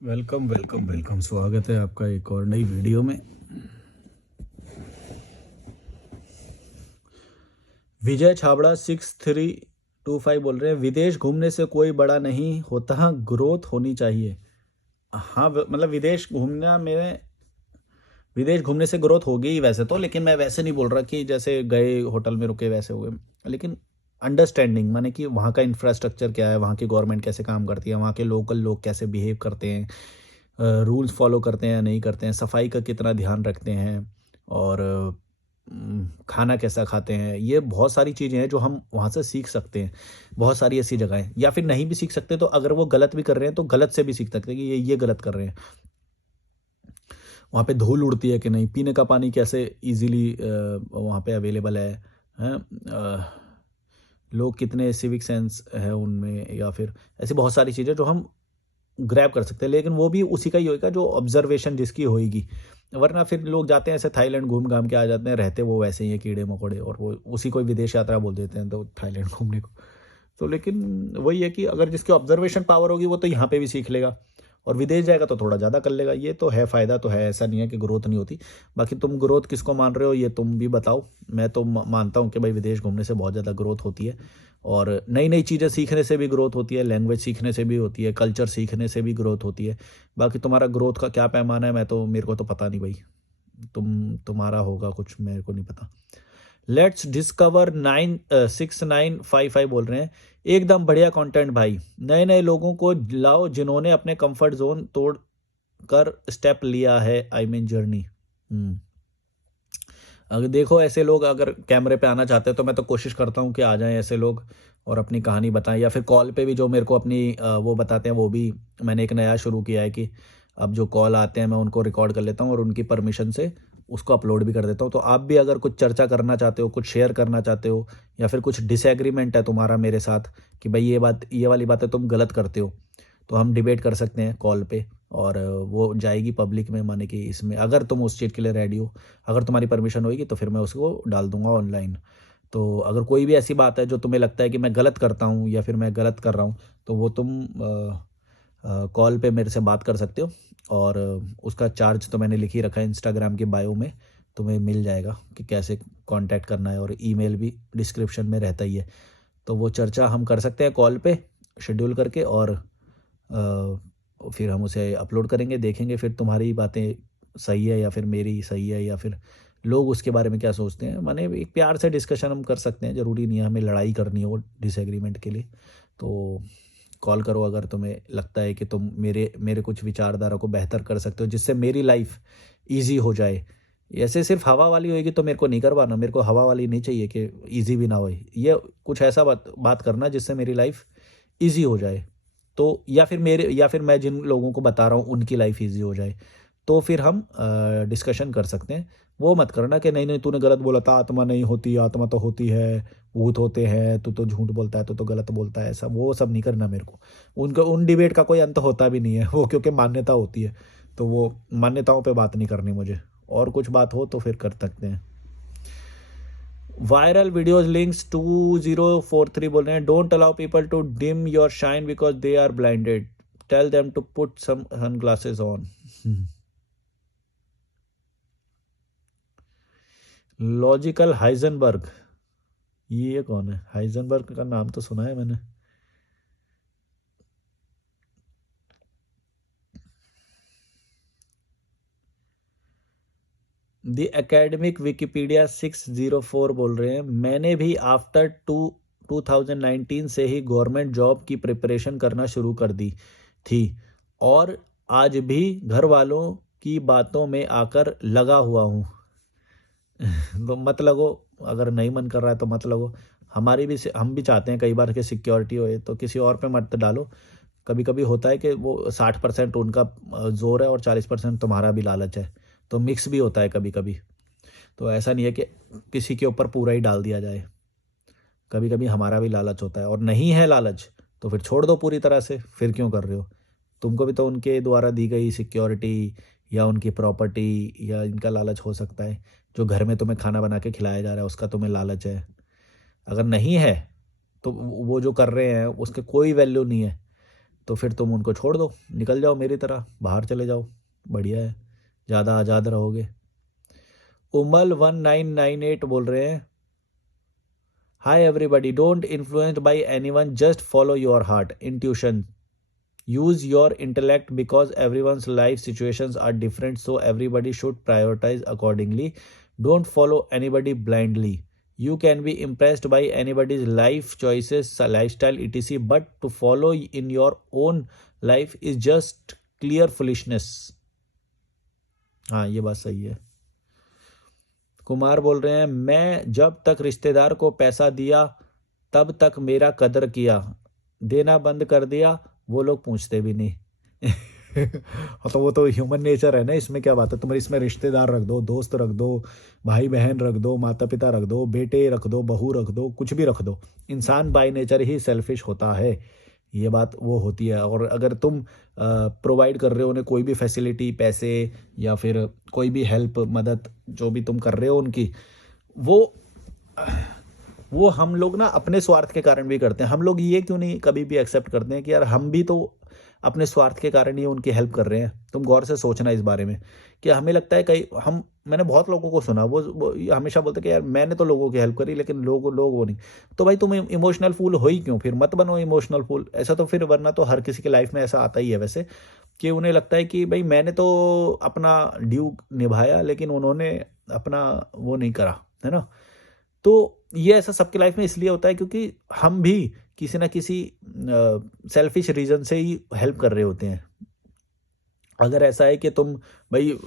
Welcome welcome welcome, स्वागत है आपका एक और नई वीडियो में। विजय छाबड़ा 6325 बोल रहे हैं, विदेश घूमने से कोई बड़ा नहीं होता, ग्रोथ होनी चाहिए। हाँ, मतलब विदेश घूमने से ग्रोथ होगी ही वैसे तो, लेकिन मैं वैसे नहीं बोल रहा कि जैसे गए होटल में रुके वैसे हुए। लेकिन अंडरस्टैंडिंग माने कि वहाँ का इंफ्रास्ट्रक्चर क्या है, वहाँ की गवर्नमेंट कैसे काम करती है, वहाँ के लोकल लोग कैसे बिहेव करते हैं, रूल्स फॉलो करते हैं या नहीं करते हैं, सफाई का कितना ध्यान रखते हैं, और खाना कैसा खाते हैं। ये बहुत सारी चीज़ें हैं जो हम वहाँ से सीख सकते हैं। बहुत सारी ऐसी जगह हैं, या फिर नहीं भी सीख सकते तो अगर वो गलत भी कर रहे हैं तो गलत से भी सीख सकते हैं कि ये गलत कर रहे हैं। वहाँ पे धूल उड़ती है कि नहीं, पीने का पानी कैसे ईज़िली वहाँ पे अवेलेबल है, हैं? लोग कितने सिविक सेंस है उनमें, या फिर ऐसी बहुत सारी चीज़ें जो हम ग्रैब कर सकते हैं, लेकिन वो भी उसी का ही होएगा जो ऑब्जर्वेशन जिसकी होएगी। वरना फिर लोग जाते हैं ऐसे थाईलैंड घूम घाम के आ जाते हैं, रहते वो वैसे ही हैं कीड़े मकोड़े, और वो उसी को ही विदेश यात्रा बोल देते हैं तो थाईलैंड घूमने को। तो लेकिन वही है कि अगर जिसकी ऑब्जर्वेशन पावर होगी वो तो यहाँ पे भी सीख लेगा, और विदेश जाएगा तो थोड़ा ज़्यादा कर लेगा। ये तो है, फ़ायदा तो है, ऐसा नहीं है कि ग्रोथ नहीं होती। बाकी तुम ग्रोथ किसको मान रहे हो ये तुम भी बताओ। मैं तो मानता हूँ कि भाई विदेश घूमने से बहुत ज़्यादा ग्रोथ होती है, और नई नई चीज़ें सीखने से भी ग्रोथ होती है, लैंग्वेज सीखने से भी होती है, कल्चर सीखने से भी ग्रोथ होती है। बाकी तुम्हारा ग्रोथ का क्या पैमाना है, मेरे को तो पता नहीं भाई। तुम्हारा होगा कुछ, मेरे को नहीं पता। लेट्स डिस्कवर 6955 बोल रहे हैं, एकदम बढ़िया कंटेंट भाई। नए नए लोगों को लाओ जिन्होंने अपने कंफर्ट जोन तोड़ कर स्टेप लिया है, आई मीन जर्नी। अगर देखो, ऐसे लोग अगर कैमरे पे आना चाहते हैं तो मैं तो कोशिश करता हूँ कि आ जाएं ऐसे लोग और अपनी कहानी बताएं, या फिर कॉल पे भी जो मेरे को अपनी वो बताते हैं। वो भी मैंने एक नया शुरू किया है कि अब जो कॉल आते हैं मैं उनको रिकॉर्ड कर लेता हूँ और उनकी परमिशन से उसको अपलोड भी कर देता हूँ। तो आप भी अगर कुछ चर्चा करना चाहते हो, कुछ शेयर करना चाहते हो, या फिर कुछ डिसएग्रीमेंट है तुम्हारा मेरे साथ कि भाई ये वाली बातें तुम गलत करते हो, तो हम डिबेट कर सकते हैं कॉल पे, और वो जाएगी पब्लिक में, माने कि इसमें अगर तुम उस चीज़ के लिए रेडी हो, अगर तुम्हारी परमिशन होगी तो फिर मैं उसको डाल दूंगा ऑनलाइन। तो अगर कोई भी ऐसी बात है जो तुम्हें लगता है कि मैं गलत करता हूँ या फिर मैं गलत कर रहा हूँ, तो वो तुम कॉल पे मेरे से बात कर सकते हो। और उसका चार्ज तो मैंने लिख ही रखा है इंस्टाग्राम के बायो में, तुम्हें मिल जाएगा कि कैसे कांटेक्ट करना है, और ईमेल भी डिस्क्रिप्शन में रहता ही है। तो वो चर्चा हम कर सकते हैं कॉल पे शेड्यूल करके, और फिर हम उसे अपलोड करेंगे, देखेंगे फिर तुम्हारी बातें सही है या फिर मेरी सही है, या फिर लोग उसके बारे में क्या सोचते हैं। माने एक प्यार से डिस्कशन हम कर सकते हैं, ज़रूरी नहीं है हमें लड़ाई करनी हो डिसएग्रीमेंट के लिए। तो कॉल करो अगर तुम्हें लगता है कि तुम मेरे मेरे कुछ विचारधारा को बेहतर कर सकते हो जिससे मेरी लाइफ ईज़ी हो जाए। ऐसे सिर्फ हवा वाली होएगी तो मेरे को नहीं करवाना, मेरे को हवा वाली नहीं चाहिए कि ईज़ी भी ना होए। ये कुछ ऐसा बात बात करना जिससे मेरी लाइफ ईज़ी हो जाए। तो या फिर मैं जिन लोगों को बता रहा हूँ उनकी लाइफ ईज़ी हो जाए, तो फिर हम डिस्कशन कर सकते हैं। वो मत करना कि नहीं, नहीं तूने गलत बोला था, आत्मा नहीं होती, आत्मा तो होती है, भूत होते हैं, तू तो झूठ बोलता है, तू तो गलत बोलता है, ऐसा वो सब नहीं करना मेरे को। उन डिबेट का कोई अंत होता भी नहीं है वो, क्योंकि मान्यता होती है, तो वो मान्यताओं पे बात नहीं करनी मुझे। और कुछ बात हो तो फिर कर सकते हैं। वायरल वीडियोस लिंक्स 2043 बोल रहे हैं, don't allow people to dim your shine because they are blinded, tell them to put some sunglasses on. Logical Heisenberg, ये कौन है? हाइजनबर्ग का नाम तो सुना है मैंने। द एकेडमिक विकिपीडिया 604 बोल रहे हैं, मैंने भी आफ्टर 2019 से ही गवर्नमेंट जॉब की प्रिपरेशन करना शुरू कर दी थी, और आज भी घर वालों की बातों में आकर लगा हुआ हूँ। तो मत लगो, अगर नहीं मन कर रहा है तो मत लगो। हम भी चाहते हैं कई बार कि सिक्योरिटी होए, तो किसी और पे मत डालो। कभी कभी होता है कि वो 60% उनका जोर है और 40% तुम्हारा भी लालच है, तो मिक्स भी होता है कभी कभी। तो ऐसा नहीं है कि किसी के ऊपर पूरा ही डाल दिया जाए, कभी कभी हमारा भी लालच होता है, और नहीं है लालच तो फिर छोड़ दो पूरी तरह से, फिर क्यों कर रहे हो? तुमको भी तो उनके द्वारा दी गई सिक्योरिटी या उनकी प्रॉपर्टी या इनका लालच हो सकता है। जो घर में तुम्हें खाना बना के खिलाया जा रहा है उसका तुम्हें लालच है। अगर नहीं है तो वो जो कर रहे हैं उसके कोई वैल्यू नहीं है। तो फिर तुम उनको छोड़ दो, निकल जाओ मेरी तरह, बाहर चले जाओ, बढ़िया है, ज़्यादा आज़ाद रहोगे। उमल 1998 बोल रहे हैं, hi everybody, don't influenced by anyone, just follow your heart intuition, use your intellect because everyone's life situations are different, so everybody should prioritize accordingly. Don't follow anybody blindly. You can be impressed by anybody's life choices, lifestyle, etc, but to follow in your own life is just clear foolishness. हाँ, ये बात सही है। कुमार बोल रहे हैं, मैं जब तक रिश्तेदार को पैसा दिया तब तक मेरा कदर किया, देना बंद कर दिया वो लोग पूछते भी नहीं। हाँ, तो वो तो ह्यूमन नेचर है ना, इसमें क्या बात है। तुम्हारे इसमें रिश्तेदार रख दो, दोस्त रख दो, भाई बहन रख दो, माता पिता रख दो, बेटे रख दो, बहू रख दो, कुछ भी रख दो, इंसान बाय नेचर ही सेल्फिश होता है, ये बात वो होती है। और अगर तुम प्रोवाइड कर रहे हो उन्हें कोई भी फैसिलिटी, पैसे या फिर कोई भी हेल्प, मदद जो भी तुम कर रहे हो उनकी, वो हम लोग ना अपने स्वार्थ के कारण भी करते हैं। हम लोग ये क्यों नहीं कभी भी एक्सेप्ट करते हैं कि यार हम भी तो अपने स्वार्थ के कारण ही उनकी हेल्प कर रहे हैं। तुम गौर से सोचना इस बारे में कि हमें लगता है कई हम मैंने बहुत लोगों को सुना, वो ये हमेशा बोलते कि यार मैंने तो लोगों की हेल्प करी, लेकिन लोग वो नहीं। तो भाई तुम इमोशनल फूल हो ही क्यों, फिर मत बनो इमोशनल फूल। ऐसा तो फिर वरना तो हर किसी की लाइफ में ऐसा आता ही है वैसे, कि उन्हें लगता है कि भाई मैंने तो अपना ड्यू निभाया लेकिन उन्होंने अपना वो नहीं करा, है ना। तो ये ऐसा सबके लाइफ में इसलिए होता है क्योंकि हम भी किसी ना किसी सेल्फिश रीजन से ही हेल्प कर रहे होते हैं। अगर ऐसा है कि तुम भाई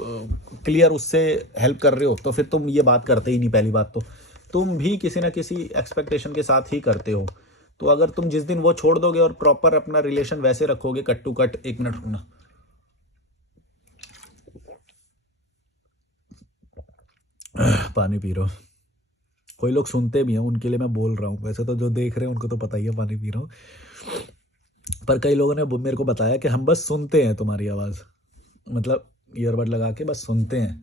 क्लियर उससे हेल्प कर रहे हो तो फिर तुम ये बात करते ही नहीं। पहली बात तो तुम भी किसी ना किसी एक्सपेक्टेशन के साथ ही करते हो। तो अगर तुम जिस दिन वो छोड़ दोगे और प्रॉपर अपना रिलेशन वैसे रखोगे कट टू कट, 1 मिनट रुकना, पानी पी रहा हूँ। कोई लोग सुनते भी हैं उनके लिए मैं बोल रहा हूँ, वैसे तो जो देख रहे हैं उनको तो पता ही है पानी पी रहा हूँ, पर कई लोगों ने मेरे को बताया कि हम बस सुनते हैं तुम्हारी आवाज़, मतलब ईयरबड लगा के बस सुनते हैं।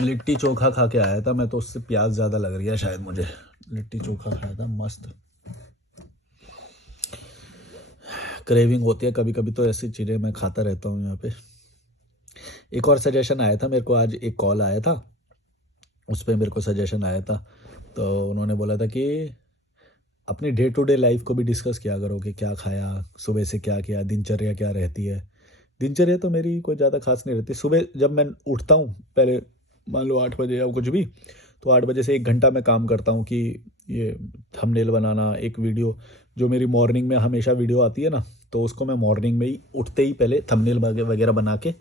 लिट्टी चोखा खा के आया था मैं, तो उससे प्याज ज़्यादा लग रही है शायद मुझे। लिट्टी चोखा खाया था, मस्त। क्रेविंग होती है कभी कभी, तो ऐसी चीज़ें मैं खाता रहता हूँ यहाँ पे। एक और सजेशन आया था मेरे को, आज एक कॉल आया था, उस पर मेरे को सजेशन आया था। तो उन्होंने बोला था कि अपनी डे टू डे लाइफ को भी डिस्कस किया करो कि क्या खाया, सुबह से क्या किया, दिनचर्या क्या रहती है। दिनचर्या तो मेरी कोई ज़्यादा खास नहीं रहती। सुबह जब मैं उठता हूँ, पहले मान लो 8 बजे या कुछ भी, तो 8 बजे से 1 घंटा मैं काम करता हूँ कि ये थंबनेल बनाना, एक वीडियो जो मेरी मॉर्निंग में हमेशा वीडियो आती है ना, तो उसको मैं मॉर्निंग में ही उठते ही पहले थंबनेल वगैरह बना के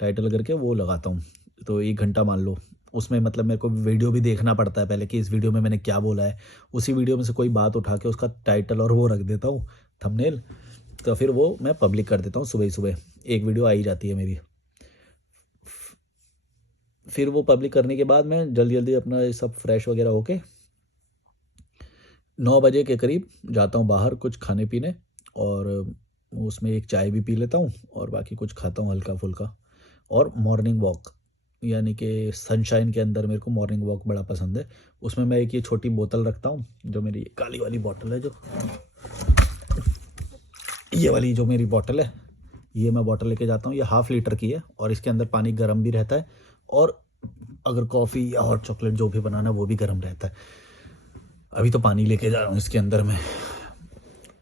टाइटल करके वो लगाता हूँ। तो 1 घंटा मान लो, उसमें मतलब मेरे को वीडियो भी देखना पड़ता है पहले कि इस वीडियो में मैंने क्या बोला है। उसी वीडियो में से कोई बात उठा के उसका टाइटल और वो रख देता हूँ, थंबनेल, तो फिर वो मैं पब्लिक कर देता हूँ। सुबह ही सुबह एक वीडियो आ ही जाती है मेरी। फिर वो पब्लिक करने के बाद मैं जल्दी जल्दी अपना ये सब फ्रेश वगैरह होके 9 बजे के करीब जाता हूँ बाहर कुछ खाने पीने, और उसमें एक चाय भी पी लेता हूँ और बाकी कुछ खाता हूँ हल्का फुल्का। और मॉर्निंग वॉक, यानी कि सनशाइन के अंदर मेरे को मॉर्निंग वॉक बड़ा पसंद है। उसमें मैं एक ये छोटी बोतल रखता हूँ, जो मेरी काली वाली बोतल है, जो ये वाली जो मेरी बोतल है, ये मैं बोतल लेके जाता हूँ। ये 1/2 लीटर की है और इसके अंदर पानी गर्म भी रहता है, और अगर कॉफ़ी या हॉट चॉकलेट जो भी बनाना है वो भी गर्म रहता है। अभी तो पानी लेके जा रहा हूँ इसके अंदर में।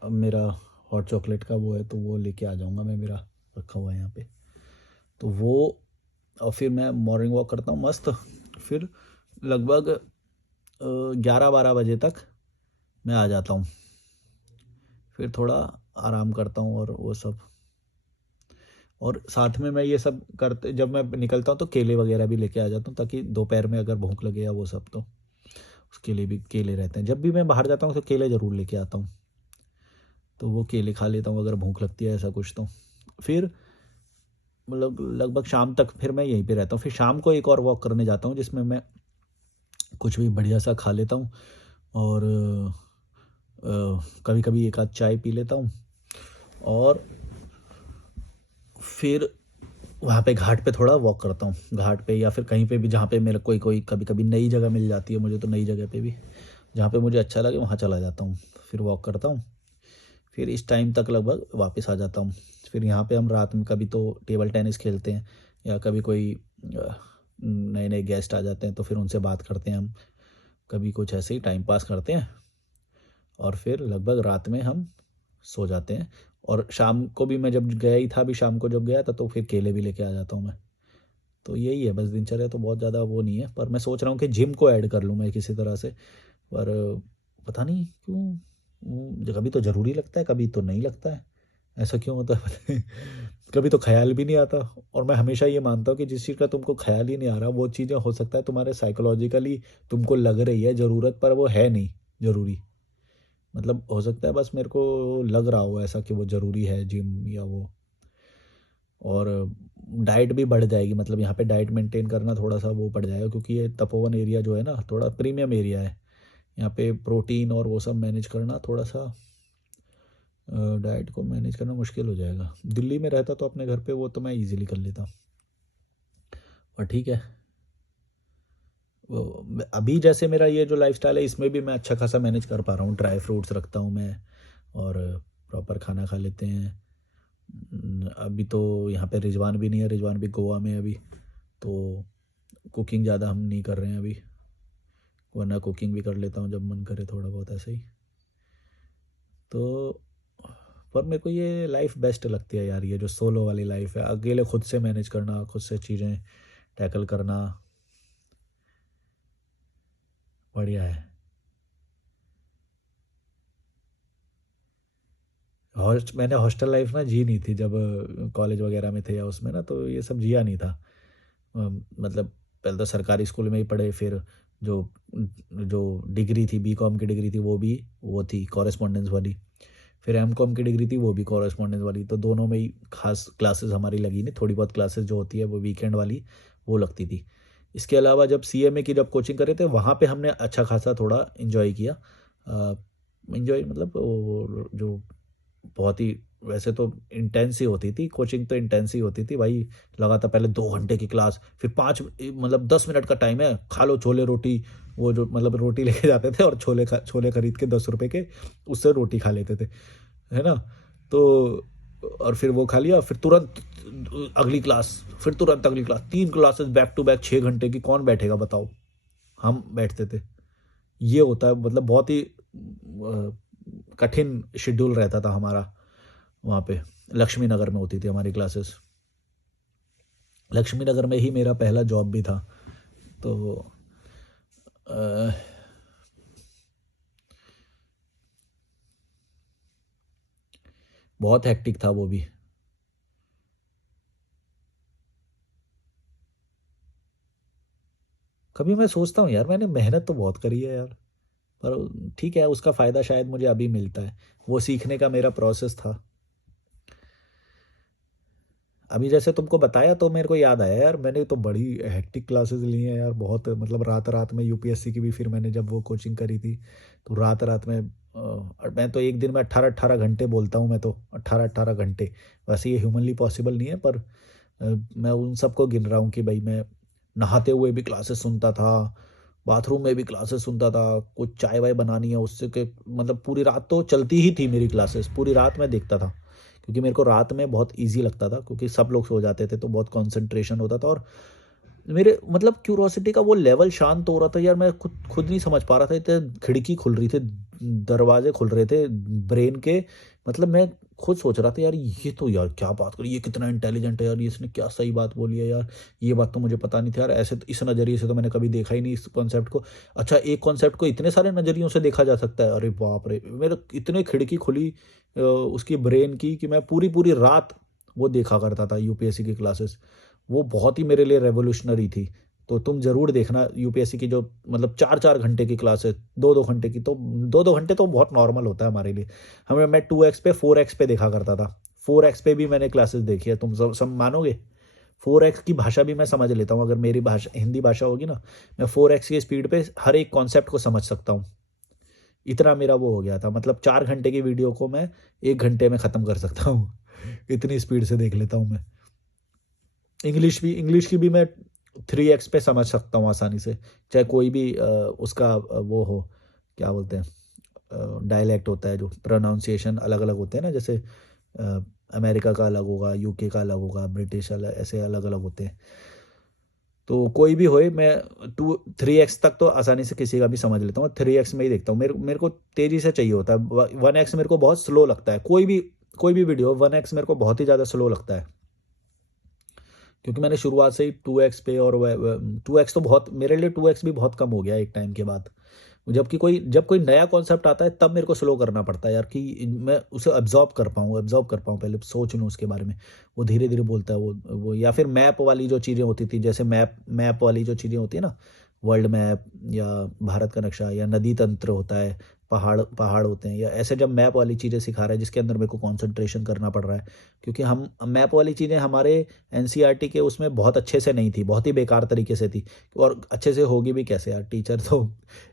अब मेरा हॉट चॉकलेट का वो है तो वो लेके आ जाऊँगा मैं, मेरा रखा हुआ है यहाँ पे। तो वो, और फिर मैं मॉर्निंग वॉक करता हूँ मस्त। फिर लगभग 11-12 बजे तक मैं आ जाता हूँ। फिर थोड़ा आराम करता हूँ और वो सब, और साथ में मैं ये सब करते जब मैं निकलता हूँ तो केले वगैरह भी लेके आ जाता हूँ, ताकि दोपहर में अगर भूख लगे या वो सब, तो उसके लिए भी केले रहते हैं। जब भी मैं बाहर जाता हूँ तो केले ज़रूर लेके आता हूँ, तो वो केले खा लेता हूँ अगर भूख लगती है ऐसा कुछ। तो फिर मतलब लगभग शाम तक फिर मैं यहीं पे रहता हूँ। फिर शाम को एक और वॉक करने जाता हूँ जिसमें मैं कुछ भी बढ़िया सा खा लेता हूँ, और कभी कभी एक आध चाय पी लेता हूँ। और फिर वहाँ पे घाट पे थोड़ा वॉक करता हूँ, घाट पे या फिर कहीं पे भी जहाँ पे मेरे कोई कभी-कभी नई जगह मिल जाती है मुझे, तो नई जगह पे भी जहाँ पे मुझे अच्छा लगे वहाँ चला जाता हूँ। फिर वॉक करता हूँ, फिर इस टाइम तक लगभग वापस आ जाता हूँ। फिर यहाँ पे हम रात में कभी तो टेबल टेनिस खेलते हैं या कभी कोई नए-नए गेस्ट आ जाते हैं तो फिर उनसे बात करते हैं हम। कभी कुछ ऐसे ही टाइम पास करते हैं और फिर लगभग रात में हम सो जाते हैं। और शाम को भी मैं जब गया ही था, अभी शाम को जब गया था तो फिर केले भी लेके आ जाता हूँ मैं। तो यही है बस, दिनचर्या तो बहुत ज़्यादा वो नहीं है, पर मैं सोच रहा हूँ कि जिम को ऐड कर लूँ मैं किसी तरह से। पर पता नहीं क्यों, कभी तो ज़रूरी लगता है, कभी तो नहीं लगता है। ऐसा क्यों होता है पता नहीं। कभी तो ख़्याल भी नहीं आता। और मैं हमेशा ये मानता हूँ कि जिस चीज़ का तुमको ख़्याल ही नहीं आ रहा, वो चीज़ें हो सकता है तुम्हारे साइकोलॉजिकली तुमको लग रही है ज़रूरत, पर वो है नहीं ज़रूरी। मतलब हो सकता है बस मेरे को लग रहा हो ऐसा कि वो ज़रूरी है जिम या वो। और डाइट भी बढ़ जाएगी, मतलब यहाँ पे डाइट मेंटेन करना थोड़ा-सा वो पड़ जाएगा, क्योंकि ये तपोवन एरिया जो है ना, थोड़ा प्रीमियम एरिया है। यहाँ पे प्रोटीन और वो सब मैनेज करना थोड़ा-सा, डाइट को मैनेज करना मुश्किल हो जाएगा। दिल्ली में रहता तो अपने घर पे वो तो मैं ईज़िली कर लेता। और ठीक है, वो अभी जैसे मेरा ये जो लाइफ़स्टाइल है इसमें भी मैं अच्छा खासा मैनेज कर पा रहा हूँ। ड्राई फ्रूट्स रखता हूँ मैं और प्रॉपर खाना खा लेते हैं। अभी तो यहाँ पे रिजवान भी नहीं है, रिजवान भी गोवा में है अभी, तो कुकिंग ज़्यादा हम नहीं कर रहे हैं अभी, वरना कुकिंग भी कर लेता हूँ जब मन करे थोड़ा बहुत ऐसे ही। तो पर मेरे को ये लाइफ बेस्ट लगती है यार, ये जो सोलो वाली लाइफ है, अकेले खुद से मैनेज करना, खुद से चीज़ें टैकल करना, बढ़िया है। मैंने हॉस्टल लाइफ ना जी नहीं थी जब कॉलेज वगैरह में थे या उसमें ना, तो ये सब जिया नहीं था। मतलब पहले तो सरकारी स्कूल में ही पढ़े, फिर जो जो डिग्री थी, बीकॉम की डिग्री थी वो भी वो थी कॉरेस्पॉन्डेंस वाली। फिर एमकॉम की डिग्री थी वो भी कॉरेस्पॉन्डेंस वाली, तो दोनों में ही खास क्लासेस हमारी लगी नहीं, थोड़ी बहुत क्लासेस जो होती है वो वीकेंड वाली वो लगती थी। इसके अलावा जब सीएमए की जब कोचिंग करे थे वहाँ पे हमने अच्छा खासा थोड़ा इन्जॉय किया। इन्जॉय मतलब वो जो बहुत ही, वैसे तो इंटेंस ही होती थी कोचिंग, तो इंटेंस ही होती थी भाई। लगातार पहले 2 घंटे की क्लास, फिर 10 मिनट का टाइम है, खा लो छोले रोटी। वो जो मतलब रोटी लेके जाते थे और छोले खरीद के 10 रुपए के, उससे रोटी खा लेते थे, है ना? तो और फिर वो खा लिया, फिर तुरंत अगली क्लास, फिर तुरंत अगली class, 3 classes back to back 6 घंटे की, कौन बैठेगा बताओ? हम बैठते थे। ये होता है, मतलब बहुत ही कठिन शेड्यूल रहता था हमारा वहाँ पे। लक्ष्मी नगर में होती थी हमारी क्लासेस। लक्ष्मी नगर में ही मेरा पहला जॉब भी था। तो अ, बहुत हेक्टिक था वो भी। कभी मैं सोचता हूँ यार, मैंने मेहनत तो बहुत करी है यार, पर ठीक है, उसका फ़ायदा शायद मुझे अभी मिलता है। वो सीखने का मेरा प्रोसेस था। अभी जैसे तुमको बताया तो मेरे को याद आया यार, मैंने तो बड़ी हेक्टिक क्लासेस ली हैं यार, बहुत मतलब रात-रात में यूपीएससी की भी फिर मैंने जब वो कोचिंग करी थी, तो रात-रात में और मैं तो एक दिन में 18-18 घंटे बोलता हूँ मैं तो, 18-18 घंटे। वैसे ये ह्यूमनली पॉसिबल नहीं है, पर मैं उन सबको गिन रहा हूँ कि भाई मैं नहाते हुए भी क्लासेस सुनता था, बाथरूम में भी क्लासेस सुनता था, कुछ चाय-वाय बनानी है उससे के मतलब पूरी रात तो चलती ही थी मेरी क्लासेस, पूरी रात मैं देखता था। क्योंकि मेरे को रात में बहुत ईज़ी लगता था, क्योंकि सब लोग सो जाते थे तो बहुत कंसंट्रेशन होता था, और मेरे मतलब क्यूरोसिटी का वो लेवल शांत हो रहा था यार, मैं खुद खुद नहीं समझ पा रहा था, इतने खिड़की खुल रही थी, दरवाजे खुल रहे थे ब्रेन के। मतलब मैं खुद सोच रहा था यार, ये तो यार क्या बात करी, ये कितना इंटेलिजेंट है यार, ये इसने क्या सही बात बोली है यार, ये बात तो मुझे पता नहीं थी यार, ऐसे तो इस नज़रिए से तो मैंने कभी देखा ही नहीं इस कॉन्सेप्ट को। अच्छा, एक कॉन्सेप्ट को इतने सारे नज़रियों से देखा जा सकता है, अरे बाप रे! मेरे इतने खिड़की खुली उसकी ब्रेन की कि मैं पूरी-पूरी रात वो देखा करता था यूपीएससी की क्लासेस। वो बहुत ही मेरे लिए रेवोल्यूशनरी थी। तो तुम ज़रूर देखना यूपीएससी की जो मतलब 4-4 घंटे की क्लास है, 2-2 घंटे की, तो 2-2 घंटे तो बहुत नॉर्मल होता है हमारे लिए। मैं 2x पे 4x पे देखा करता था। 4x पे भी मैंने क्लासेस देखी है, तुम सब मानोगे? 4x की भाषा भी मैं समझ लेता हूँ, अगर मेरी भाषा हिंदी भाषा होगी ना, मैं 4x की स्पीड पे हर एक कॉन्सेप्ट को समझ सकता हूँ। इतना मेरा वो हो गया था, मतलब 4 घंटे की वीडियो को मैं 1 घंटे में ख़त्म कर सकता हूँ। इतनी स्पीड से देख लेता हूँ मैं। इंग्लिश की भी मैं 3x पे समझ सकता हूँ आसानी से। चाहे कोई भी उसका वो हो, क्या बोलते हैं, डायलेक्ट होता है जो प्रोनाउंसिएशन अलग-अलग होते हैं ना, जैसे अमेरिका का अलग होगा, यूके का अलग होगा, ब्रिटिश अलग, ऐसे अलग-अलग होते हैं। तो कोई भी होए, मैं 3x तक तो आसानी से किसी का भी समझ लेता हूँ, 3x में ही देखता हूँ। मेरे मेरे को तेज़ी से चाहिए होता है। 1x मेरे को बहुत स्लो लगता है। कोई भी वीडियो 1x मेरे को बहुत ही ज़्यादा स्लो लगता है। क्योंकि मैंने शुरुआत से ही 2x पे, और 2x तो बहुत मेरे लिए, 2x भी बहुत कम हो गया एक टाइम के बाद। जब कोई नया कॉन्सेप्ट आता है तब मेरे को स्लो करना पड़ता है यार, कि मैं उसे एब्ज़ॉर्ब कर पाऊँ, पहले सोच लूँ उसके बारे में। वो धीरे-धीरे बोलता है, वो या फिर मैप वाली जो चीज़ें होती थी, जैसे मैप मैप वाली जो चीज़ें होती है ना, वर्ल्ड मैप या भारत का नक्शा या नदी तंत्र होता है, पहाड़ पहाड़ होते हैं, या ऐसे जब मैप वाली चीज़ें सिखा रहा है जिसके अंदर मेरे को कॉन्सन्ट्रेशन करना पड़ रहा है। क्योंकि हम मैप वाली चीज़ें हमारे एनसीईआरटी के उसमें बहुत अच्छे से नहीं थी, बहुत ही बेकार तरीके से थी, और अच्छे से होगी भी कैसे यार, टीचर तो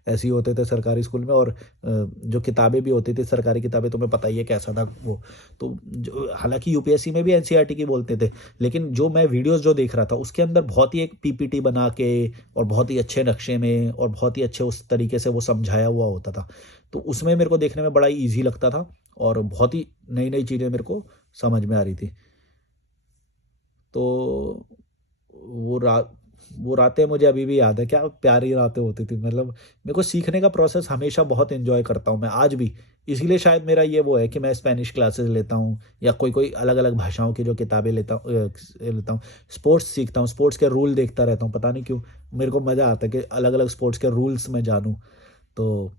ऐसे ही होते थे सरकारी स्कूल में, और जो किताबें भी होती थी सरकारी किताबें, तुम्हें पता ही है कैसा था वो। तो जो हालाँकि यूपीएससी में भी एनसीईआरटी की बोलते थे, लेकिन जो मैं वीडियोज़ जो देख रहा था उसके अंदर बहुत ही एक पीपीटी बना के, और बहुत ही अच्छे नक्शे में, और बहुत ही अच्छे उस तरीके से वो समझाया हुआ होता था। तो उसमें मेरे को देखने में बड़ा ही ईज़ी लगता था, और बहुत ही नई-नई चीज़ें मेरे को समझ में आ रही थी। तो वो रा वो रातें मुझे अभी भी याद है, क्या प्यारी रातें होती थी। मतलब मेरे को सीखने का प्रोसेस हमेशा बहुत एन्जॉय करता हूँ मैं आज भी। इसीलिए शायद मेरा ये वो है कि मैं स्पेनिश क्लासेस लेता हूँ, या कोई-कोई अलग-अलग भाषाओं की जो किताबें लेता हूँ। स्पोर्ट्स सीखता हूँ, स्पोर्ट्स के रूल देखता रहता हूँ, पता नहीं क्यों? मेरे को मज़ा आता है कि अलग-अलग स्पोर्ट्स के रूल्स मैं जानूँ। तो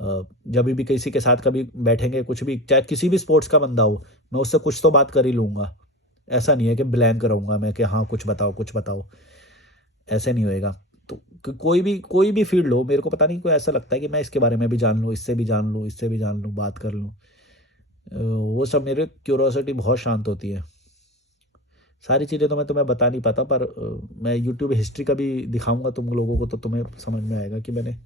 जभी भी किसी के साथ कभी बैठेंगे, कुछ भी, चाहे किसी भी स्पोर्ट्स का बंदा हो, मैं उससे कुछ तो बात कर ही लूँगा। ऐसा नहीं है कि ब्लैंक रहूँगा मैं, कि हाँ, कुछ बताओ, ऐसे नहीं होएगा। तो कोई भी फ़ील्ड हो, मेरे को पता नहीं क्यों ऐसा लगता है कि मैं इसके बारे में भी जान लूँ, इससे भी जान लूँ, इससे भी जान लूँ, बात कर लूँ। वो सब मेरे क्यूरोसिटी बहुत शांत होती है। सारी चीज़ें तो मैं तुम्हें बता नहीं पाता, पर मैं यूट्यूब हिस्ट्री का भी दिखाऊँगा तुम लोगों को, तो तुम्हें समझ में आएगा कि मैंने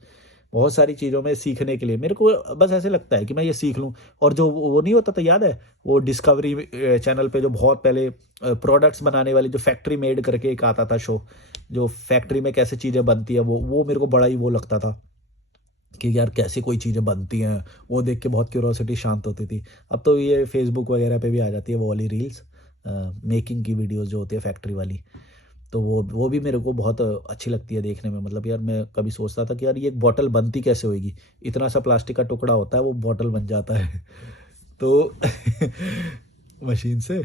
बहुत सारी चीज़ों में सीखने के लिए, मेरे को बस ऐसे लगता है कि मैं ये सीख लूँ। और जो वो नहीं होता था, याद है? वो डिस्कवरी चैनल पे जो बहुत पहले प्रोडक्ट्स बनाने वाली, जो फैक्ट्री मेड करके एक आता था शो, जो फैक्ट्री में कैसे चीज़ें बनती है, वो मेरे को बड़ा ही वो लगता था कि यार कैसे कोई चीज़ें बनती हैं, वो देख के बहुत क्यूरोसिटी शांत होती थी। अब तो ये फ़ेसबुक वगैरह पे भी आ जाती है वो वाली रील्स, मेकिंग की वीडियोज़ जो होती है फैक्ट्री वाली। तो वो भी मेरे को बहुत अच्छी लगती है देखने में। मतलब यार, मैं कभी सोचता था कि यार ये एक बॉटल बनती कैसे होएगी? इतना सा प्लास्टिक का टुकड़ा होता है, वो बॉटल बन जाता है। तो मशीन से।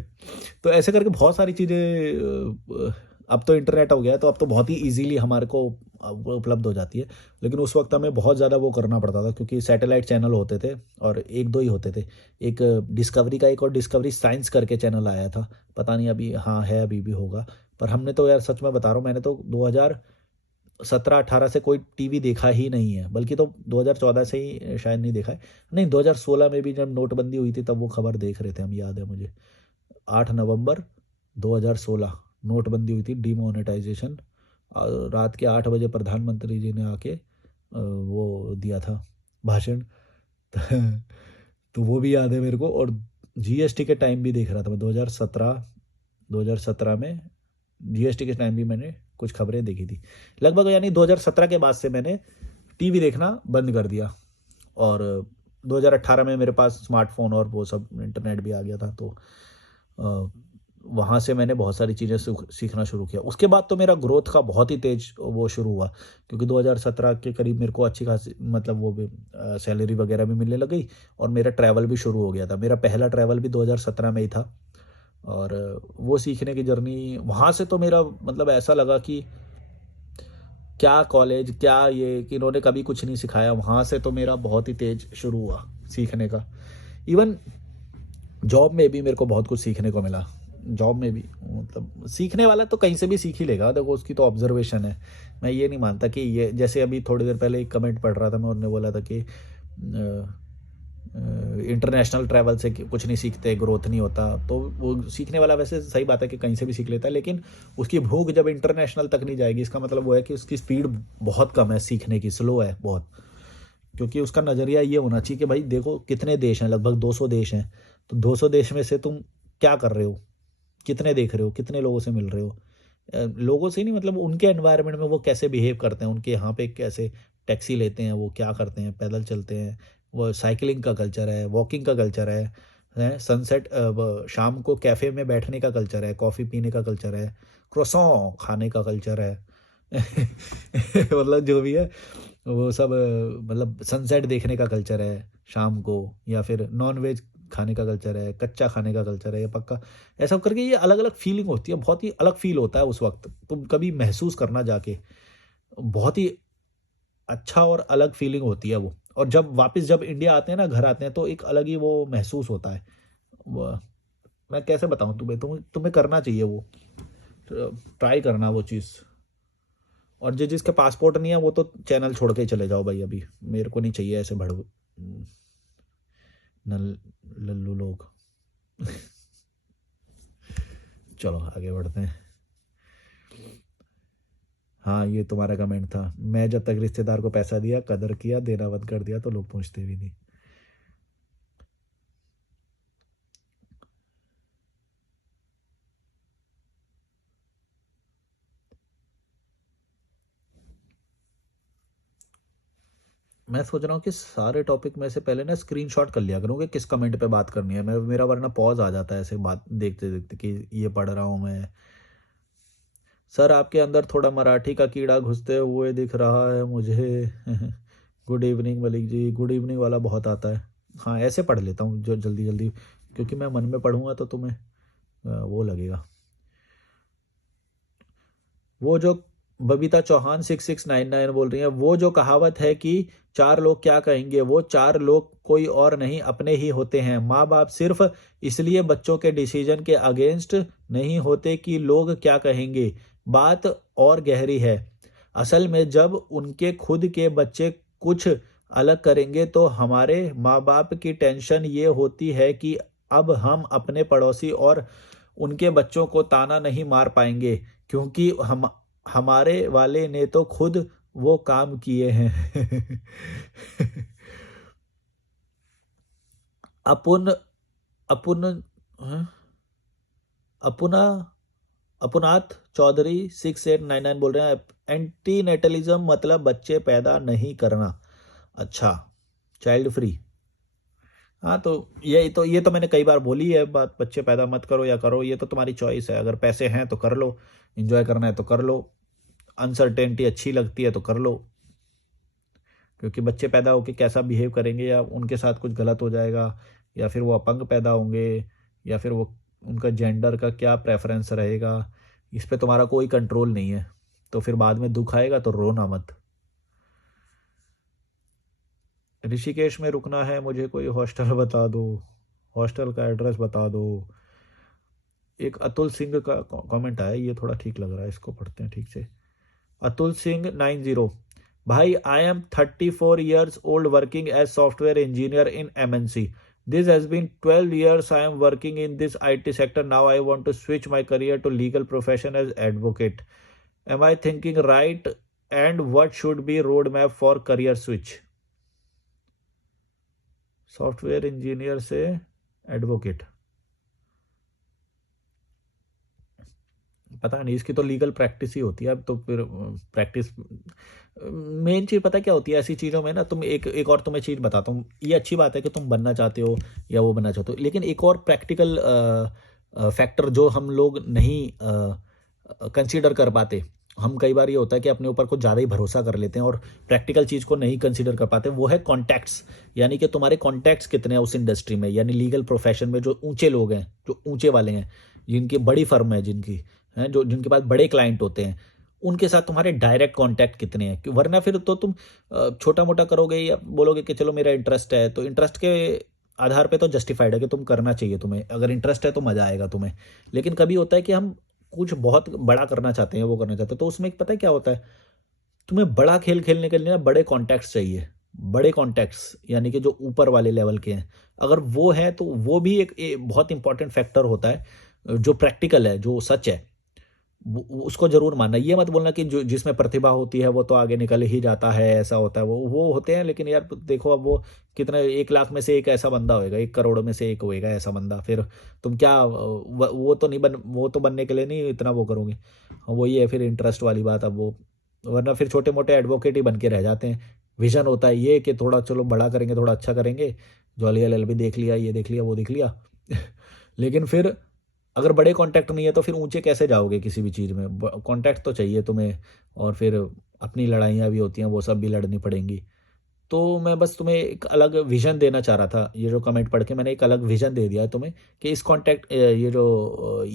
तो ऐसे करके बहुत सारी चीज़ें, अब तो इंटरनेट हो गया है, तो अब तो बहुत ही ईज़िली हमारे को वो उपलब्ध हो जाती है। लेकिन उस वक़्त हमें बहुत ज़्यादा वो करना पड़ता था, क्योंकि सैटेलाइट चैनल होते थे, और 1-2 ही होते थे। एक डिस्कवरी का, एक और डिस्कवरी साइंस करके चैनल आया था। पता नहीं अभी, हाँ, है, अभी भी होगा। पर हमने तो यार, सच में बता रहा हूँ, मैंने तो 2017-18 से कोई टीवी देखा ही नहीं है, बल्कि तो 2014 से ही शायद नहीं देखा है। नहीं, 2016 में भी जब नोटबंदी हुई थी तब वो खबर देख रहे थे हम, याद है मुझे। 8 नवंबर 2016 नोटबंदी हुई थी, डीमोनेटाइज़ेशन। रात के 8 बजे प्रधानमंत्री जी ने आके वो दिया था भाषण। तो वो भी याद है मेरे को। और जीएसटी के टाइम भी देख रहा था मैं, 2017 में जीएसटी के टाइम भी मैंने कुछ खबरें देखी थी। लगभग यानी 2017 के बाद से मैंने टीवी देखना बंद कर दिया। और 2018 में मेरे पास स्मार्टफ़ोन और वो सब इंटरनेट भी आ गया था, तो अ, वहाँ से मैंने बहुत सारी चीज़ें सीखना शुरू किया। उसके बाद तो मेरा ग्रोथ का बहुत ही तेज़ वो शुरू हुआ, क्योंकि 2017 के करीब मेरे को अच्छी खासी, मतलब वो भी सैलरी वगैरह भी मिलने लग गई, और मेरा ट्रैवल भी शुरू हो गया था। मेरा पहला ट्रैवल भी 2017 में ही था। और वो सीखने की जर्नी वहाँ से तो मेरा मतलब ऐसा लगा कि क्या कॉलेज, क्या ये, कि इन्होंने कभी कुछ नहीं सिखाया। वहाँ से तो मेरा बहुत ही तेज़ शुरू हुआ सीखने का। इवन जॉब में भी मेरे को बहुत कुछ सीखने को मिला। जॉब में भी मतलब सीखने वाला तो कहीं से भी सीख ही लेगा, देखो उसकी तो ऑब्ज़र्वेशन है। मैं ये नहीं मानता कि ये, जैसे अभी थोड़ी देर पहले एक कमेंट पढ़ रहा था मैं, उन्होंने बोला था कि इंटरनेशनल ट्रैवल से कुछ नहीं सीखते, ग्रोथ नहीं होता। तो वो सीखने वाला वैसे सही बात है कि कहीं से भी सीख लेता है, लेकिन उसकी भूख जब इंटरनेशनल तक नहीं जाएगी, इसका मतलब वो है कि उसकी स्पीड बहुत कम है सीखने की, स्लो है बहुत। क्योंकि उसका नज़रिया ये होना चाहिए कि भाई देखो कितने देश हैं, लगभग 200 देश हैं। तो 200 देश में से तुम क्या कर रहे हो? कितने देख रहे हो? कितने लोगों से मिल रहे हो? लोगों से नहीं, मतलब उनके एनवायरनमेंट में वो कैसे बिहेव करते हैं, उनके यहाँ पे कैसे टैक्सी लेते हैं, वो क्या करते हैं, पैदल चलते हैं, वो साइकिलिंग का कल्चर है, वॉकिंग का कल्चर है सनसेट शाम को कैफ़े में बैठने का कल्चर है, कॉफ़ी पीने का कल्चर है, क्रोसॉन खाने का कल्चर है। मतलब जो भी है वो सब मतलब सनसेट देखने का कल्चर है शाम को, या फिर नॉन-वेज खाने का कल्चर है, कच्चा खाने का कल्चर है या पक्का। ऐसा करके ये अलग-अलग फ़ीलिंग होती है, बहुत ही अलग फ़ील होता है उस वक़्त। तुम कभी महसूस करना जाके, बहुत ही अच्छा और अलग फ़ीलिंग होती है वो। और जब इंडिया आते हैं ना, घर आते हैं, तो एक अलग ही वो महसूस होता है। व मैं कैसे बताऊँ तुम्हें, तुम्हें करना चाहिए वो, ट्राई करना वो चीज़। और जिसके पासपोर्ट नहीं है वो तो चैनल छोड़ के ही चले जाओ भाई अभी। मेरे को नहीं चाहिए ऐसे नल लल्लू लोग। चलो आगे बढ़ते हैं। हाँ, ये तुम्हारा कमेंट था। मैं जब तक रिश्तेदार को पैसा दिया, कदर किया, देना बंद कर दिया तो लोग पूछते भी नहीं। मैं सोच रहा हूँ कि सारे टॉपिक में से पहले ना स्क्रीनशॉट कर लिया करूँ कि किस कमेंट पे बात करनी है। मेरा वरना पॉज़ आ जाता है ऐसे बात देखते-देखते कि ये पढ़ रहा हूँ मैं। सर आपके अंदर थोड़ा मराठी का कीड़ा घुसते हुए दिख रहा है मुझे। Good evening Malik ji, good evening वाला बहुत आता है। हाँ, ऐसे पढ़ लेता हूँ जो जल्दी-जल्दी, क्योंकि मैं मन में पढ़ूँगा तो तुम्हें वो लगेगा। वो जो बबीता चौहान 6699 बोल रही हैं, वो जो कहावत है कि चार लोग क्या कहेंगे, वो चार लोग कोई और नहीं अपने ही होते हैं। माँ बाप सिर्फ इसलिए बच्चों के डिसीजन के अगेंस्ट नहीं होते कि लोग क्या कहेंगे। बात और गहरी है। असल में जब उनके खुद के बच्चे कुछ अलग करेंगे तो हमारे माँ बाप की टेंशन ये होती है कि अब हम अपने पड़ोसी और उनके बच्चों को ताना नहीं मार पाएंगे, क्योंकि हम हमारे वाले ने तो खुद वो काम किए हैं। अपुन अपुन हाँ? अपुना अपुनाथ चौधरी 6899 बोल रहे हैं, एंटी नेटलिज्म मतलब बच्चे पैदा नहीं करना। अच्छा, चाइल्ड फ्री। हाँ, तो ये तो मैंने कई बार बोली है बात, बच्चे पैदा मत करो या करो, ये तो तुम्हारी चॉइस है। अगर पैसे हैं तो कर लो, एंजॉय करना है तो कर लो, अनसर्टेनिटी अच्छी लगती है तो कर लो। क्योंकि बच्चे पैदा होके कैसा बिहेव करेंगे, या उनके साथ कुछ गलत हो जाएगा, या फिर वो अपंग पैदा होंगे, या फिर वो उनका जेंडर का क्या प्रेफरेंस रहेगा, इस पे तुम्हारा कोई कंट्रोल नहीं है। तो फिर बाद में दुख आएगा तो रोना मत। ऋषिकेश में रुकना है मुझे, कोई हॉस्टल बता दो, हॉस्टल का एड्रेस बता दो। एक अतुल सिंह का कमेंट आया, ये थोड़ा ठीक लग रहा है, इसको पढ़ते हैं ठीक से। अतुल सिंह 90, भाई I am 34 years old working as software engineer in MNC. This has been 12 years I am working in this IT sector. Now I want to switch my career to legal profession as advocate. Am I thinking right? And what should be roadmap for career switch? Software engineer से advocate, पता नहीं, इसकी तो legal practice ही होती है। अब तो फिर प्रैक्टिस मेन चीज़ पता है क्या होती है ऐसी चीज़ों में ना। तुम एक और तुम्हें चीज़ बताता हूँ। ये अच्छी बात है कि तुम बनना चाहते हो या वो बनना चाहते हो, लेकिन एक और प्रैक्टिकल फैक्टर जो हम लोग नहीं कंसीडर कर पाते। हम कई बार ये होता है कि अपने ऊपर कुछ ज़्यादा ही भरोसा कर लेते हैं और प्रैक्टिकल चीज़ को नहीं कंसीडर कर पाते। वो है कॉन्टैक्ट्स, यानी कि तुम्हारे कॉन्टैक्ट्स कितने हैं उस इंडस्ट्री में, यानी लीगल प्रोफेशन में जो ऊंचे लोग हैं, जो ऊंचे वाले हैं, जिनकी बड़ी फर्म है, जिनकी हैं, जो जिनके पास बड़े क्लाइंट होते हैं, उनके साथ तुम्हारे डायरेक्ट कॉन्टैक्ट कितने हैं। वरना फिर तो तुम छोटा-मोटा करोगे या बोलोगे कि चलो मेरा इंटरेस्ट है, तो इंटरेस्ट के आधार पे तो जस्टिफाइड है कि तुम करना चाहिए तुम्हें। अगर इंटरेस्ट है तो मज़ा आएगा तुम्हें। लेकिन कभी होता है कि हम कुछ बहुत बड़ा करना चाहते हैं, वो करना चाहते हैं, तो उसमें पता है क्या होता है, तुम्हें बड़ा खेल खेलने के लिए ना बड़े कॉन्टैक्ट्स चाहिए। बड़े कॉन्टैक्ट्स यानी कि जो ऊपर वाले लेवल के हैं। अगर वो हैं तो वो भी एक बहुत इंपॉर्टेंट फैक्टर होता है, जो प्रैक्टिकल है, जो सच है। उसको ज़रूर मानना। ये मत बोलना कि जो जिसमें प्रतिभा होती है वो तो आगे निकल ही जाता है, ऐसा होता है। वो होते हैं, लेकिन यार देखो अब वो कितना 1 लाख में से 1 ऐसा बंदा होएगा, 1 करोड़ में से 1 होएगा ऐसा बंदा। फिर तुम क्या वो तो बनने के लिए नहीं इतना वो करोगे। हाँ, वही है फिर इंटरेस्ट वाली बात। अब वो वरना फिर छोटे-मोटे एडवोकेट ही बन के रह जाते हैं। विज़न होता है ये कि थोड़ा चलो बड़ा करेंगे, थोड़ा अच्छा करेंगे। जॉली एलएलबी देख लिया, ये देख लिया, वो देख लिया। लेकिन फिर अगर बड़े कॉन्टैक्ट नहीं है तो फिर ऊँचे कैसे जाओगे किसी भी चीज़ में? ब कॉन्टैक्ट तो चाहिए तुम्हें, और फिर अपनी लड़ाइयाँ भी होती हैं, वो सब भी लड़नी पड़ेंगी। तो मैं बस तुम्हें एक अलग विज़न देना चाह रहा था। ये जो कमेंट पढ़ के मैंने एक अलग विज़न दे दिया है तुम्हें कि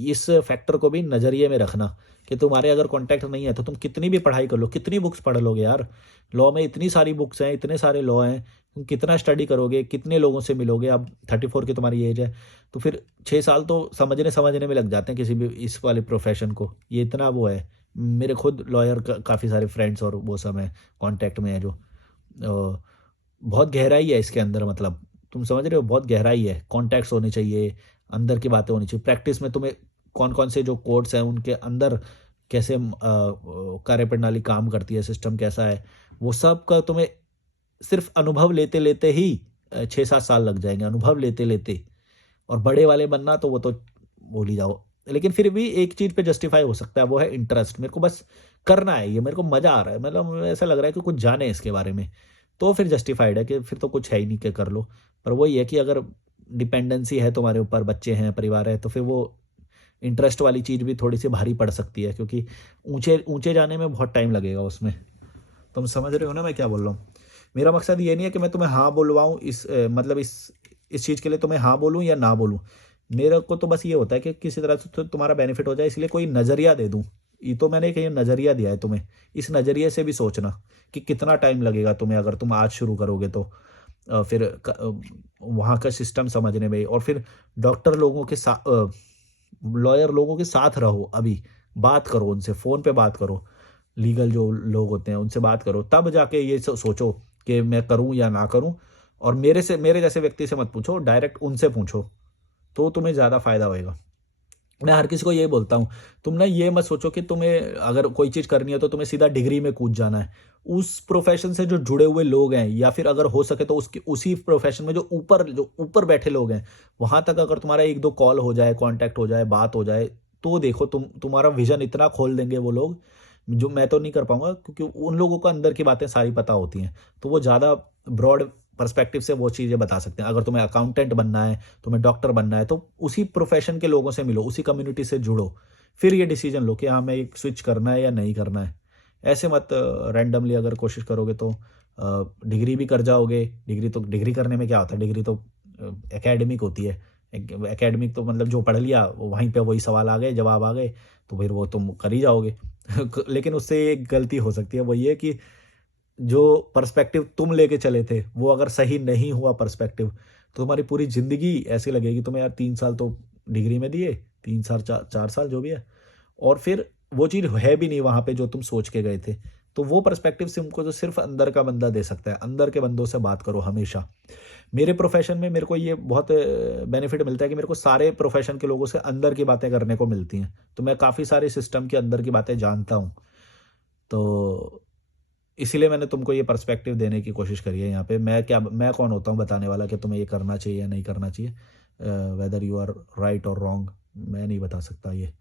इस फैक्टर को भी नज़रिए में रखना कि तुम्हारे अगर कॉन्टैक्ट नहीं है तो तुम कितनी भी पढ़ाई कर लो, कितनी बुक्स पढ़ लोगे यार। लॉ में इतनी सारी बुक्स हैं, इतने सारे लॉ हैं, तुम कितना स्टडी करोगे, कितने लोगों से मिलोगे। अब 34 की तुम्हारी एज है, तो फिर 6 साल तो समझने में लग जाते हैं किसी भी इस वाले प्रोफ़ेशन को। ये इतना वो है। मेरे खुद लॉयर क काफ़ी सारे फ्रेंड्स और वो सब हैं, कॉन्टैक्ट में हैं जो बहुत गहराई है इसके अंदर, मतलब तुम समझ रहे हो, बहुत गहराई है। कॉन्टैक्ट्स होने चाहिए, अंदर की बातें होनी चाहिए। प्रैक्टिस में तुम्हें कौन-कौन से जो कोड्स हैं उनके अंदर कैसे कार्यप्रणाली काम करती है, सिस्टम कैसा है, वो सब का तुम्हें सिर्फ़ अनुभव लेते-लेते ही 6-7 साल लग जाएँगे, अनुभव लेते-लेते। और बड़े वाले बनना तो वो तो भूल ही जाओ। लेकिन फिर भी एक चीज़ पे जस्टिफ़ाई हो सकता है, वो है इंटरेस्ट। मेरे को बस करना है ये, मेरे को मज़ा आ रहा है, मतलब मुझे ऐसा लग रहा है कि कुछ जाने इसके बारे में। तो फिर जस्टिफ़ाइड है कि फिर तो कुछ है ही नहीं कि कर लो। पर वही है कि अगर डिपेंडेंसी है तुम्हारे ऊपर, बच्चे हैं, परिवार है, तो फिर वो इंटरेस्ट वाली चीज़ भी थोड़ी-सी भारी पड़ सकती है, क्योंकि ऊँचे ऊँचे जाने में बहुत टाइम लगेगा उसमें। तुम समझ रहे हो ना मैं क्या बोल रहा हूँ? मेरा मकसद ये नहीं है कि मैं तुम्हें हाँ बुलवाऊँ, मतलब इस चीज़ के लिए तुम्हें हाँ बोलूँ या ना बोलूँ। मेरे को तो बस ये होता है कि किसी तरह से तो तुम्हारा बेनिफिट हो जाए, इसलिए कोई नज़रिया दे दूँ। ये तो मैंने एक ये नज़रिया दिया है तुम्हें। इस नज़रिए से भी सोचना कि कितना टाइम लगेगा तुम्हें अगर तुम आज शुरू करोगे तो फिर वहाँ का सिस्टम समझने में, और फिर डॉक्टर लोगों के लॉयर लोगों के साथ रहो अभी, बात करो उनसे, फ़ोन पे बात करो। लीगल जो लोग होते हैं उनसे बात करो, तब जाके ये सोचो कि मैं करूँ या ना करूँ। और मेरे जैसे व्यक्ति से मत पूछो, डायरेक्ट उनसे पूछो, तो तुम्हें ज़्यादा फ़ायदा होएगा। मैं हर किसी को यही बोलता हूँ, तुम ना ये मत सोचो कि तुम्हें अगर कोई चीज़ करनी है तो तुम्हें सीधा डिग्री में कूद जाना है। उस प्रोफ़ेशन से जो जुड़े हुए लोग हैं, या फिर अगर हो सके तो उसके उसी प्रोफ़ेशन में जो ऊपर बैठे लोग हैं, वहाँ तक अगर तुम्हारा 1-2 कॉल हो जाए, कॉन्टैक्ट हो जाए, बात हो जाए, तो देखो तुम्हारा विज़न इतना खोल देंगे वो लोग, जो मैं तो नहीं कर पाऊँगा, क्योंकि उन लोगों को अंदर की बातें सारी पता होती हैं। तो वो ज़्यादा ब्रॉड पर्सपेक्टिव से वो चीज़ें बता सकते हैं। अगर तुम्हें अकाउंटेंट बनना है, तुम्हें डॉक्टर बनना है, तो उसी प्रोफ़ेशन के लोगों से मिलो, उसी कम्युनिटी से जुड़ो। फिर ये डिसीज़न लो कि हाँ, मैं एक स्विच करना है या नहीं करना है। ऐसे मत रैंडमली अगर कोशिश करोगे तो डिग्री भी कर जाओगे। डिग्री करने में क्या होता है, डिग्री तो एकेडमिक होती है। एकेडमिक तो मतलब जो पढ़ लिया, वहीं पे वही सवाल आ गए, जवाब आ गए, तो फिर वो तुम कर ही जाओगे। लेकिन उससे एक गलती हो सकती है, वो ये कि जो पर्सपेक्टिव तुम लेके चले थे, वो अगर सही नहीं हुआ पर्सपेक्टिव, तो तुम्हारी पूरी ज़िंदगी ऐसी लगेगी तुम्हें, यार 3 साल तो डिग्री में दिए, 3 साल 4 साल जो भी है, और फिर वो चीज़ है भी नहीं वहाँ पे जो तुम सोच के गए थे। तो वो पर्सपेक्टिव तुमको तो सिर्फ़ अंदर का बंदा दे सकता है। अंदर के बंदों से बात करो हमेशा। मेरे प्रोफ़ेशन में मेरे को ये बहुत बेनिफिट मिलता है कि मेरे को सारे प्रोफ़ेशन के लोगों से अंदर की बातें करने को मिलती हैं। तो मैं काफ़ी सारे सिस्टम के अंदर की बातें जानता हूँ। तो इसीलिए मैंने तुमको ये पर्सपेक्टिव देने की कोशिश करी है यहाँ पे। मैं कौन होता हूँ बताने वाला कि तुम्हें ये करना चाहिए या नहीं करना चाहिए? वेदर यू आर राइट और रॉन्ग, मैं नहीं बता सकता ये।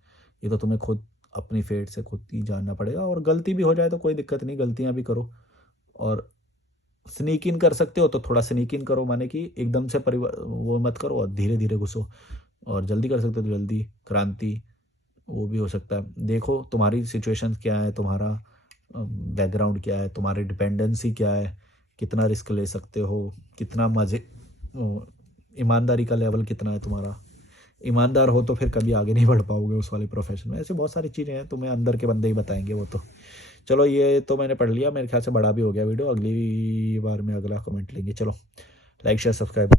ये तो तुम्हें खुद अपनी फेट से खुद ही जानना पड़ेगा, और गलती भी हो जाए तो कोई दिक्कत नहीं, गलतियाँ भी करो। और स्नीक इन कर सकते हो तो थोड़ा स्नीक इन करो, माने कि एकदम से वो मत करो और धीरे-धीरे घुसो। और जल्दी कर सकते हो तो जल्दी, क्रांति, वो भी हो सकता है। देखो तुम्हारी सिचुएशन क्या है, तुम्हारा बैकग्राउंड क्या है, तुम्हारी डिपेंडेंसी क्या है, कितना रिस्क ले सकते हो, कितना ईमानदारी का लेवल कितना है तुम्हारा। ईमानदार हो तो फिर कभी आगे नहीं बढ़ पाओगे उस वाले प्रोफ़ेशन में। ऐसी बहुत सारी चीज़ें हैं, तुम्हें अंदर के बंदे ही बताएँगे वो तो। चलो ये तो मैंने पढ़ लिया, मेरे ख्याल से बड़ा भी हो गया वीडियो। अगली बार में अगला कमेंट लेंगे। चलो, लाइक, शेयर, सब्सक्राइब।